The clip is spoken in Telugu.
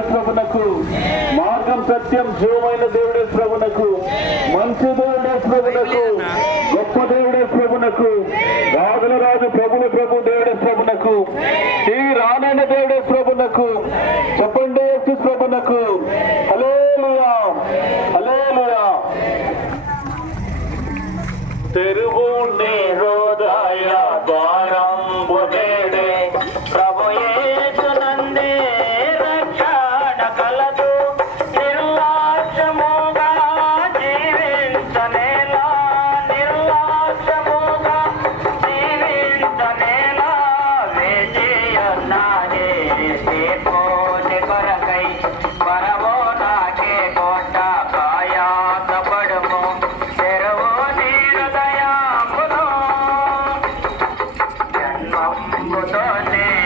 ప్రభునకు. మార్గం సత్యం జీవమైన దేవుడే ప్రభునకు. మంచి దేవుడేసు ప్రభునకు. గొప్ప దేవుడేసు ప్రభునకు. రాజుల రాజు ప్రభుల ప్రభు దేవుడే ప్రభునకు. ఈ రానైన దేవుడే ప్రభునకు. చెప్పండి యేసు ప్రభునకు. హలేలుయా తెరువు నేను Godane.